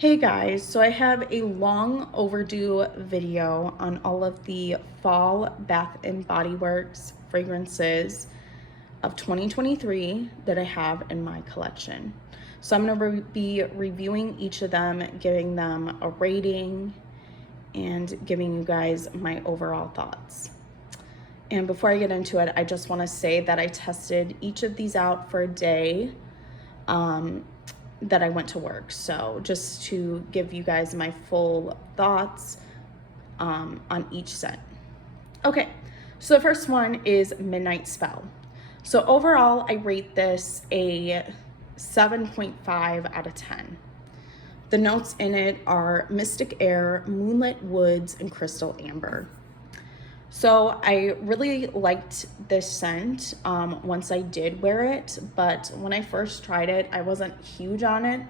Hey guys, so I have a long overdue video on all of the fall Bath and Body Works fragrances of 2023 that I have in my collection. So I'm going to be reviewing each of them, giving them a rating, and giving you guys my overall thoughts. And before I get into it, I just want to say that I tested each of these out for a day that I went to work. So just to give you guys my full thoughts on each scent. Okay, so the first one is Midnight Spell. So overall, I rate this a 7.5 out of 10. The notes in it are Mystic Air, Moonlit Woods, and Crystal Amber. So I really liked this scent once I did wear it, but when I first tried it, I wasn't huge on it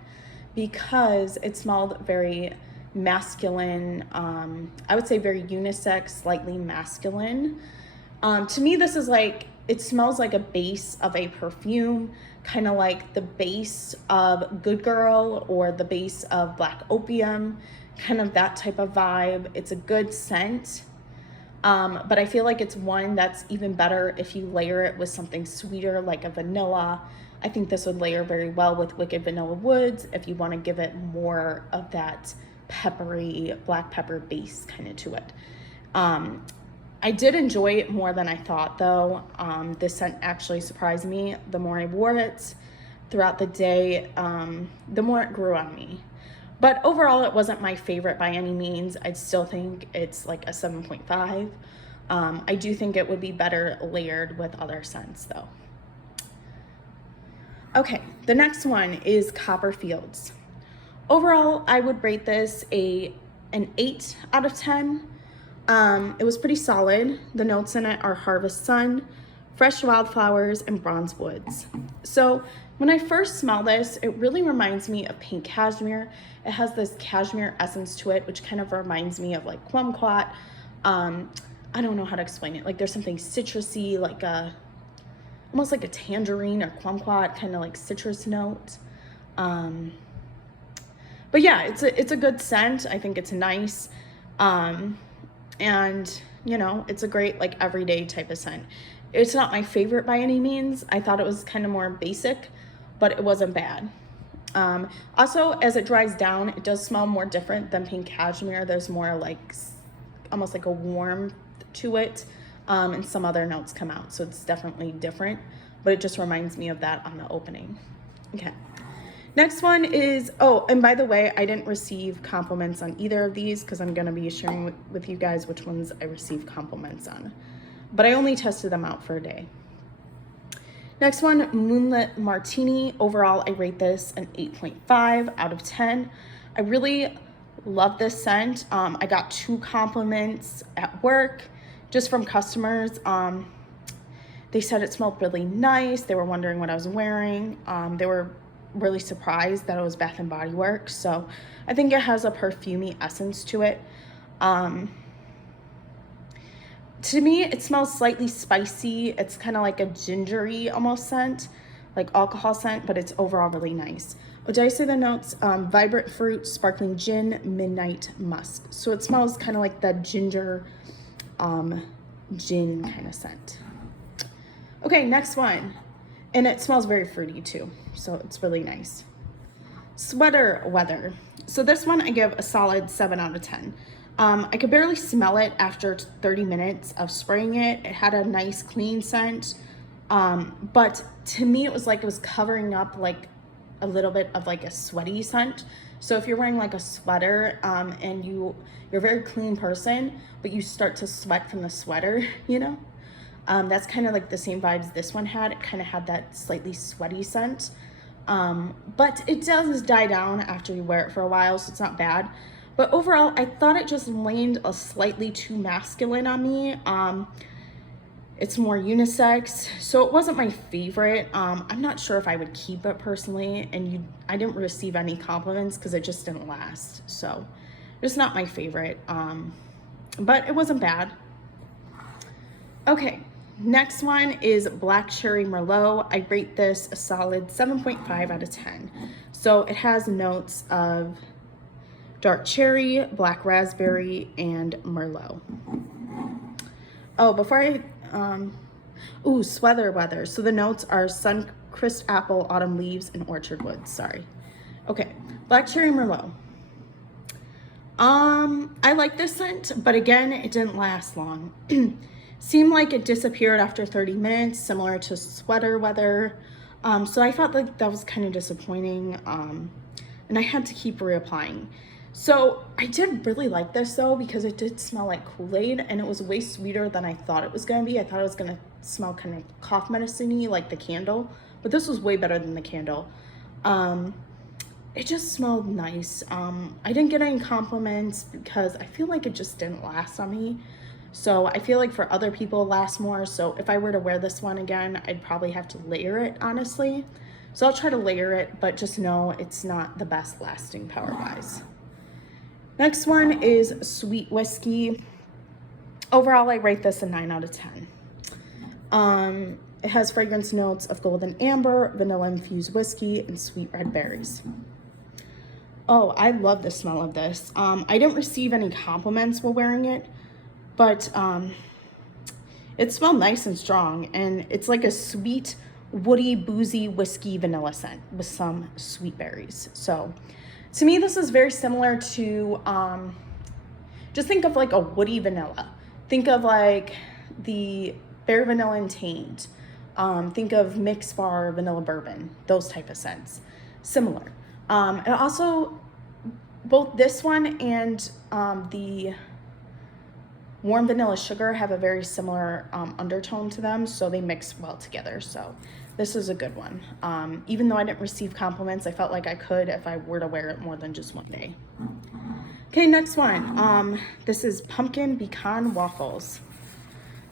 because it smelled very masculine. I would say very unisex, slightly masculine. To me, this is like, it smells like a base of a perfume, kind of like the base of Good Girl or the base of Black Opium, kind of that type of vibe. It's a good scent. But I feel like it's one that's even better if you layer it with something sweeter like a vanilla. I think this would layer very well with Wicked Vanilla Woods if you want to give it more of that peppery, black pepper base kind of to it. I did enjoy it more than I thought though. This scent actually surprised me. The more I wore it throughout the day, the more it grew on me. But overall, it wasn't my favorite by any means. I still think it's like a 7.5. I do think it would be better layered with other scents though. Okay, the next one is Copperfields. Overall, I would rate this an 8 out of 10. It was pretty solid. The notes in it are Harvest Sun, Fresh Wildflowers, and Bronze Woods. So when I first smell this, it really reminds me of Pink Cashmere. It has this cashmere essence to it, which kind of reminds me of like kumquat. I don't know how to explain it. Like there's something citrusy, like almost like a tangerine or kumquat, kind of like citrus note. But yeah, it's a good scent. I think it's nice. And you know, it's a great like everyday type of scent. It's not my favorite by any means. I thought it was kind of more basic, but it wasn't bad. Also, as it dries down, it does smell more different than Pink Cashmere. There's more like almost like a warmth to it, and some other notes come out. So it's definitely different, but it just reminds me of that on the opening. Okay. Next one is, oh, and by the way, I didn't receive compliments on either of these because I'm going to be sharing with you guys which ones I received compliments on. But I only tested them out for a day. Next one, Moonlit Martini. Overall, I rate this an 8.5 out of 10. I really love this scent. I got 2 compliments at work just from customers. They said it smelled really nice. They were wondering what I was wearing. They were really surprised that it was Bath and Body Works. So I think it has a perfumey essence to it. To me, it smells slightly spicy. It's kind of like a gingery almost scent, like alcohol scent, but it's overall really nice. What did I say the notes? Vibrant fruit, sparkling gin, midnight musk. So it smells kind of like that ginger gin kind of scent. Okay, next one. And it smells very fruity too, so it's really nice. Sweater Weather. So this one I give a solid 7 out of 10. I could barely smell it after 30 minutes of spraying it. It had a nice clean scent, but to me it was like it was covering up like a little bit of like a sweaty scent. So if you're wearing like a sweater and you're a very clean person, but you start to sweat from the sweater, you know, that's kind of like the same vibes this one had. It kind of had that slightly sweaty scent, but it does die down after you wear it for a while, so it's not bad. But overall, I thought it just leaned a slightly too masculine on me. It's more unisex, so it wasn't my favorite. I'm not sure if I would keep it personally, and I didn't receive any compliments because it just didn't last. So it's not my favorite, but it wasn't bad. Okay, next one is Black Cherry Merlot. I rate this a solid 7.5 out of 10. So it has notes of dark cherry, black raspberry, and Merlot. Oh, before I, sweater weather. So the notes are sun-kissed apple, autumn leaves, and orchard woods. Sorry. Okay, black cherry Merlot. I like this scent, but again, it didn't last long. Seemed like it disappeared after 30 minutes, similar to sweater weather. So I felt like that was kind of disappointing, and I had to keep reapplying. So I did really like this though, because it did smell like Kool-Aid, and it was way sweeter than I thought it was gonna be. I thought it was gonna smell kind of cough medicine-y like the candle, but this was way better than the candle. It just smelled nice. I didn't get any compliments because I feel like it just didn't last on me. So I feel like for other people it lasts more. So if I were to wear this one again, I'd probably have to layer it, honestly. So I'll try to layer it, but just know it's not the best lasting power-wise. Next one is Sweet Whiskey. Overall, I rate this a 9 out of 10. It has fragrance notes of golden amber, vanilla infused whiskey, and sweet red berries. Oh, I love the smell of this. I didn't receive any compliments while wearing it, but it smelled nice and strong, and it's like a sweet, woody, boozy whiskey vanilla scent with some sweet berries. So to me, this is very similar to, just think of like a woody vanilla. Think of like the Bare Vanilla and Taint. Think of Mix Bar Vanilla Bourbon, those type of scents. Similar. And also, both this one and the Warm Vanilla Sugar have a very similar undertone to them, so they mix well together. So this is a good one. Even though I didn't receive compliments, I felt like I could if I were to wear it more than just one day. Okay, next one. This is Pumpkin Pecan Waffles.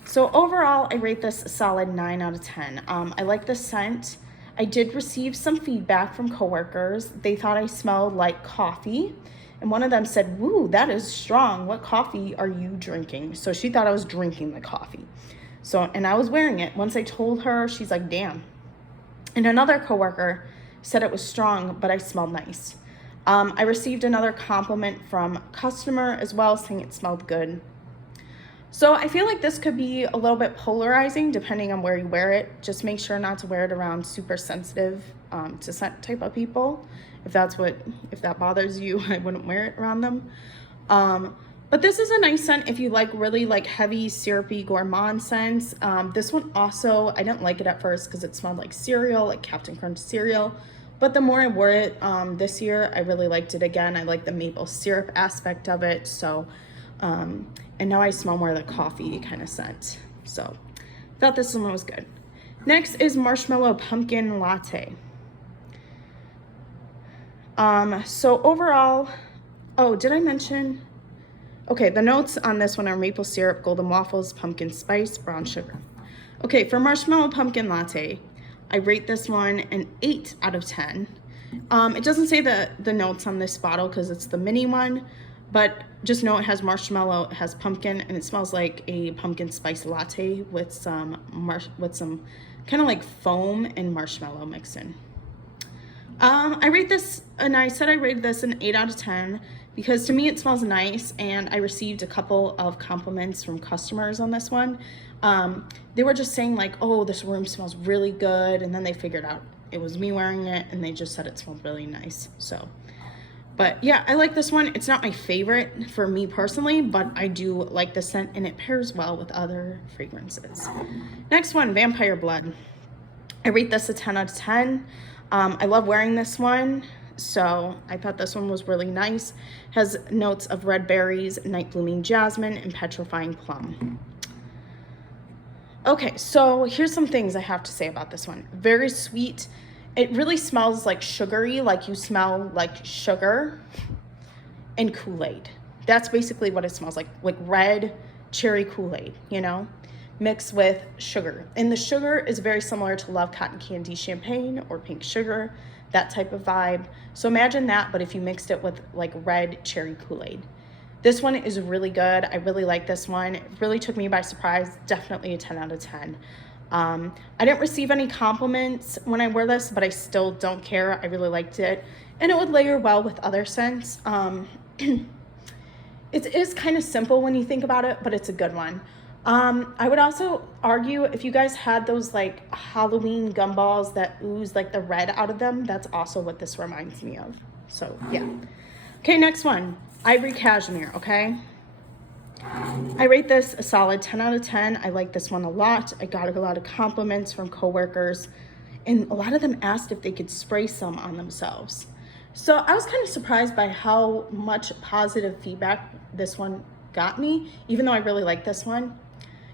So overall, I rate this a solid 9 out of 10. I like the scent. I did receive some feedback from coworkers. They thought I smelled like coffee. And one of them said, "Woo, that is strong. What coffee are you drinking?" So she thought I was drinking the coffee. So, and I was wearing it. Once I told her, she's like, "Damn." And another coworker said it was strong, but I smelled nice. I received another compliment from a customer as well, saying it smelled good. So I feel like this could be a little bit polarizing depending on where you wear it. Just make sure not to wear it around super sensitive to scent type of people. If that bothers you, I wouldn't wear it around them. But this is a nice scent if you like really like heavy syrupy gourmand scents. This one also, I didn't like it at first because it smelled like cereal, like Captain Crunch cereal. But the more I wore it this year, I really liked it again. I like the maple syrup aspect of it. So, and now I smell more of the coffee kind of scent. So I thought this one was good. Next is Marshmallow Pumpkin Latte. So overall, oh, did I mention? Okay, the notes on this one are maple syrup, golden waffles, pumpkin spice, brown sugar. Okay, for Marshmallow Pumpkin Latte, I rate this one an 8 out of 10. It doesn't say the notes on this bottle because it's the mini one, but just know it has marshmallow, it has pumpkin, and it smells like a pumpkin spice latte with some kind of like foam and marshmallow mixed in. I rate this, and I said I rated this an 8 out of 10 because to me it smells nice, and I received a couple of compliments from customers on this one. They were just saying like, "Oh, this room smells really good," and then they figured out it was me wearing it, and they just said it smelled really nice. So, but yeah, I like this one. It's not my favorite for me personally, but I do like the scent, and it pairs well with other fragrances. Next one, Vampire Blood. I rate this a 10 out of 10. I love wearing this one, so I thought this one was really nice. Has notes of red berries, night blooming jasmine, and petrifying plum. Okay, so here's some things I have to say about this one. Very sweet. It really smells like sugary, like you smell like sugar and Kool-Aid. That's basically what it smells like red cherry Kool-Aid, you know, mixed with sugar. And the sugar is very similar to Love Cotton Candy Champagne or Pink Sugar, that type of vibe. So imagine that, but if you mixed it with like red cherry Kool-Aid. This one is really good. I really like this one. It really took me by surprise. Definitely a 10 out of 10. I didn't receive any compliments when I wear this, but I still don't care. I really liked it. And it would layer well with other scents. It is kind of simple when you think about it, but it's a good one. I would also argue if you guys had those like Halloween gumballs that ooze like the red out of them, that's also what this reminds me of. So yeah. Okay, next one, Ivory Cashmere, okay? I rate this a solid 10 out of 10. I like this one a lot. I got a lot of compliments from coworkers, and a lot of them asked if they could spray some on themselves. So I was kind of surprised by how much positive feedback this one got me, even though I really like this one,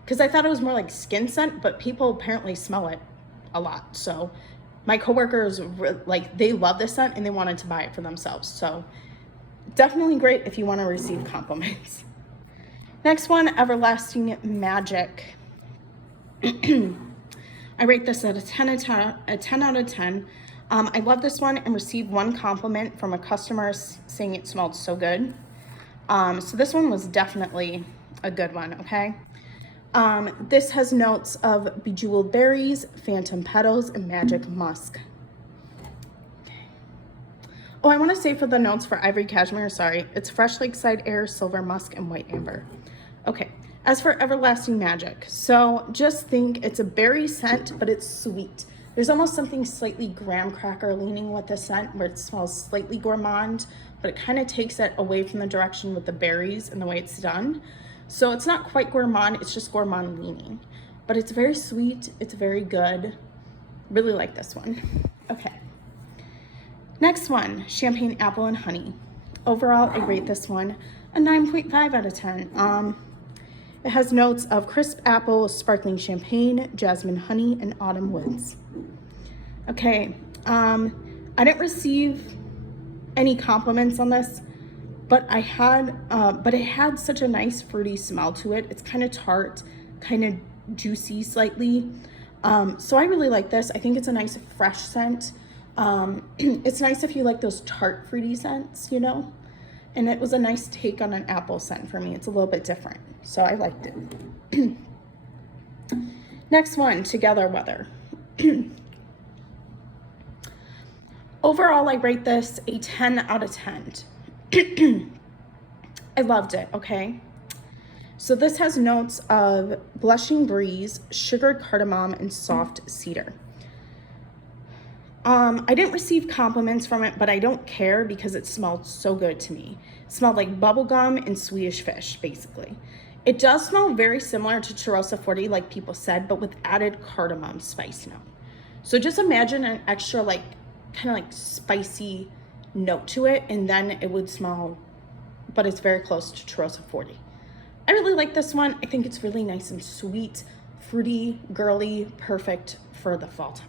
because I thought it was more like skin scent, but people apparently smell it a lot. So my coworkers, like, they love this scent and they wanted to buy it for themselves. So definitely great if you want to receive compliments. Next one, Everlasting Magic. I rate this at a 10 out of 10. I love this one and received one compliment from a customer saying it smelled so good. So this one was definitely a good one, okay? This has notes of bejeweled berries, phantom petals, and magic musk. Okay. Oh, I want to say for the notes for Ivory Cashmere, sorry, it's fresh lakeside air, silver musk, and white amber. Okay, as for Everlasting Magic, so just think it's a berry scent, but it's sweet. There's almost something slightly graham cracker leaning with the scent where it smells slightly gourmand, but it kind of takes it away from the direction with the berries and the way it's done. So it's not quite gourmand, it's just gourmand leaning. But it's very sweet, it's very good. Really like this one. Okay. Next one, Champagne Apple and Honey. Overall, I rate this one a 9.5 out of 10. It has notes of crisp apple, sparkling champagne, jasmine honey, and autumn woods. Okay, I didn't receive any compliments on this, but it had such a nice fruity smell to it. It's kind of tart, kind of juicy slightly. So I really like this. I think it's a nice fresh scent. It's nice if you like those tart fruity scents, you know? And it was a nice take on an apple scent for me. It's a little bit different, so I liked it. Next one, Together Weather. Overall, I rate this a 10 out of 10. I loved it, okay? So this has notes of blushing breeze, sugared cardamom, and soft cedar. I didn't receive compliments from it, but I don't care because it smelled so good to me. It smelled like bubblegum and Swedish fish, basically. It does smell very similar to Cheirosa 40, like people said, but with added cardamom spice note. So just imagine an extra, like, kind of like spicy note to it, and then it would smell, but it's very close to Cheirosa 40. I really like this one. I think it's really nice and sweet, fruity, girly, perfect for the fall time.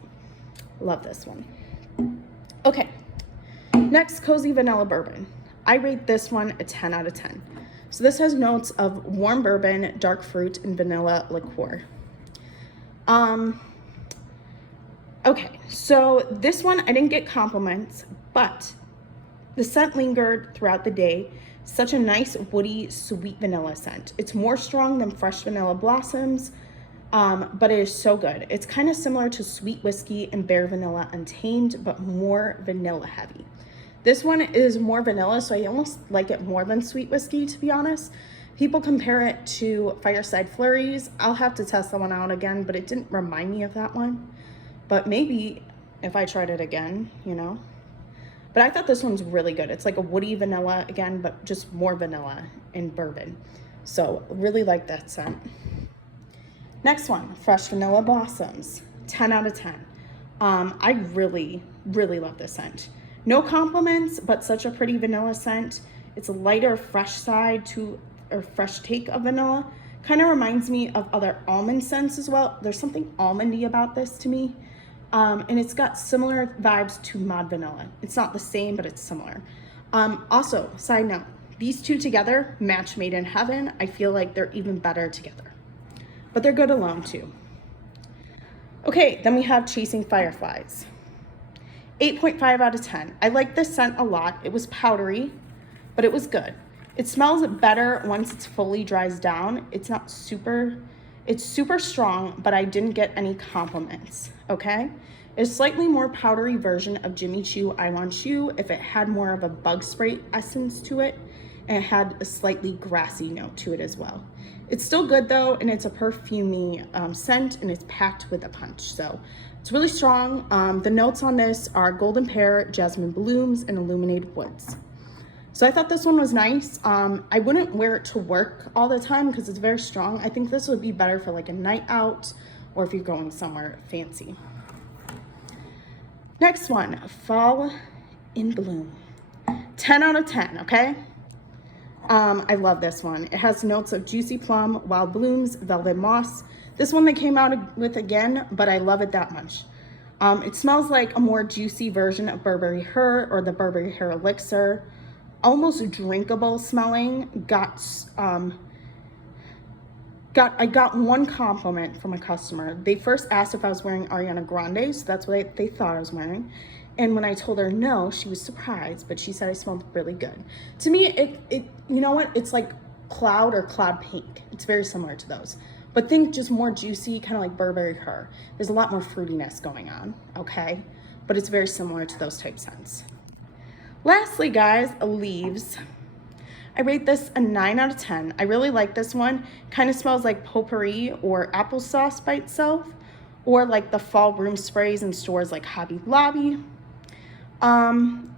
Love this one. Okay, next, Cozy Vanilla Bourbon. I rate this one a 10 out of 10. So this has notes of warm bourbon, dark fruit, and vanilla liqueur. Okay, so this one I didn't get compliments, but the scent lingered throughout the day. Such a nice woody, sweet vanilla scent. It's more strong than fresh vanilla blossoms, but it is so good. It's kind of similar to Sweet Whiskey and Bare Vanilla Untamed, but more vanilla heavy. This one is more vanilla, so I almost like it more than Sweet Whiskey, to be honest. People compare it to Fireside Flurries. I'll have to test that one out again, but it didn't remind me of that one. But maybe if I tried it again, you know. But I thought this one's really good. It's like a woody vanilla again, but just more vanilla in bourbon. So really like that scent. Next one, Fresh Vanilla Blossoms, 10 out of 10. I really, really love this scent. No compliments, but such a pretty vanilla scent. It's a lighter, fresh side to, or fresh take of vanilla. Kind of reminds me of other almond scents as well. There's something almondy about this to me. And it's got similar vibes to Mod Vanilla. It's not the same, but it's similar. Also, side note, these two together, match made in heaven. I feel like they're even better together. But they're good alone too. Okay, then we have Chasing Fireflies. 8.5 out of 10. I like this scent a lot. It was powdery, but it was good. It smells better once it's fully dries down. It's super strong, but I didn't get any compliments, okay? It's slightly more powdery version of Jimmy Choo I Want You if it had more of a bug spray essence to it, and it had a slightly grassy note to it as well. It's still good though, and it's a perfumey scent, and it's packed with a punch. So it's really strong. The notes on this are golden pear, jasmine blooms, and illuminated woods. So I thought this one was nice. I wouldn't wear it to work all the time because it's very strong. I think this would be better for like a night out or if you're going somewhere fancy. Next one, Fall in Bloom. 10 out of 10, okay? I love this one. It has notes of juicy plum, wild blooms, velvet moss. This one they came out with again, but I love it that much. It smells like a more juicy version of Burberry Her or the Burberry Her Elixir. Almost drinkable smelling. I got one compliment from a customer. They first asked if I was wearing Ariana Grande, so that's what they thought I was wearing. And when I told her no, she was surprised, but she said I smelled really good. To me, it you know what? It's like Cloud or Cloud Pink. It's very similar to those. But think just more juicy, kind of like Burberry Her. There's a lot more fruitiness going on, okay? But it's very similar to those type scents. Lastly, guys, Leaves. I rate this a 9 out of 10. I really like this one. Kind of smells like potpourri or applesauce by itself, or like the fall room sprays in stores like Hobby Lobby.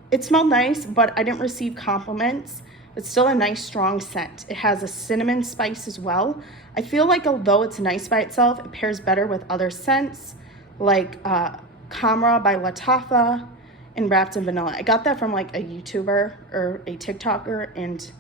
It smelled nice, but I didn't receive compliments. It's still a nice strong scent. It has a cinnamon spice as well. I feel like although it's nice by itself, it pairs better with other scents like Camera by Latte and Wrapped in Vanilla. I got that from like a YouTuber or a TikToker, and